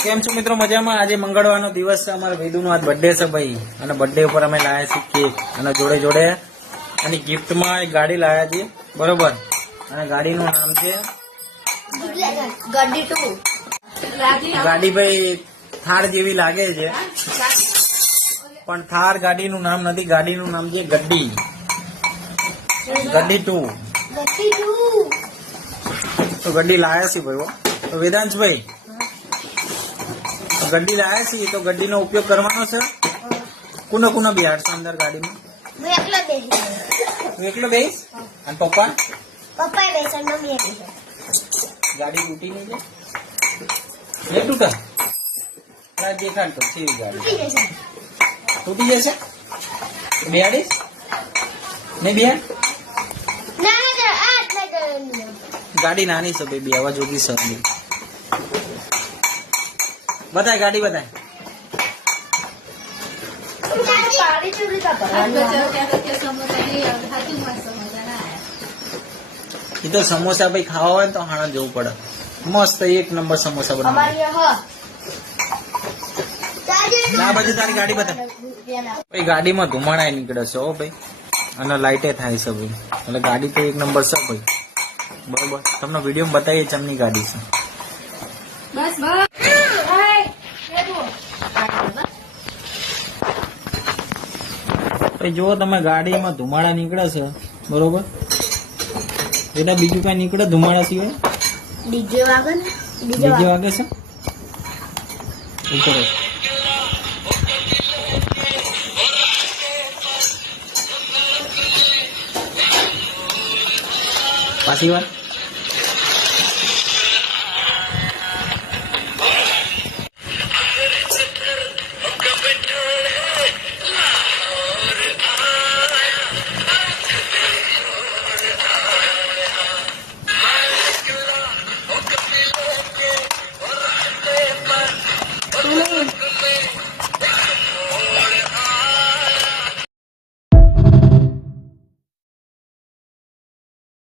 કેમ છો મિત્રો? મજામાં? આજે મંગળવારનો દિવસ છે, અમારા વેદુનો આજ બર્થડે છે ભાઈ, અને બર્થડે ઉપર અમે લાયા છીએ કેક, અને જોડે જોડે એની ગિફ્ટમાં એક ગાડી લાયા છીએ, બરોબર? અને ગાડીનું નામ છે ગાડી ભાઈ થાર જેવી લાગે છે, પણ થાર ગાડીનું નામ નથી, ગાડીનું નામ છે ગड्डी 2. તો ગड्डी લાયા છીએ ભાઈ. તો વેદાંશભાઈ, गड्डी लाया छी, तो गड्डी नो उपयोग करवानो छे. कुना कुना बिहार छे अंदर गाड़ी में? मैं एकलो बेस. तू एकलो बेस? अन पप्पा? पप्पा बेस अन मम्मी बेस. गाड़ी टूटी नहीं है? नहीं टूटा? ना देखा तो थी गाड़ी. टूटी जैसे? बिहारी? नहीं बिहार? ना आज नहीं. गाड़ी नानी से बेबी आवाज होगी सर. बताए गाड़ी बताए. ये तो समोसा भाई खावा हो तो हाँ जવું પડે. मस्त एक नंबर समोसा बना. ના બાજુ તારી ગાડી બતા. ભાઈ ગાડીમાં ધુમાડા નીકળે છે હો ભાઈ, અને લાઈટે થાય છે ભાઈ, એટલે ગાડી તો એક નંબર છે ભાઈ, બરોબર? તમને વિડીયોમાં બતાવીએ ચમની ગાડી છે. बस बस જો તમે ગાડીમાં ધુમાડા નીકળે છે, બરોબર? એટલે બીજું કઈ નીકળે ધુમાડા સિવાય? डीजे वागे ने ડીજે વાગે છે ઉપર. પાછી વાર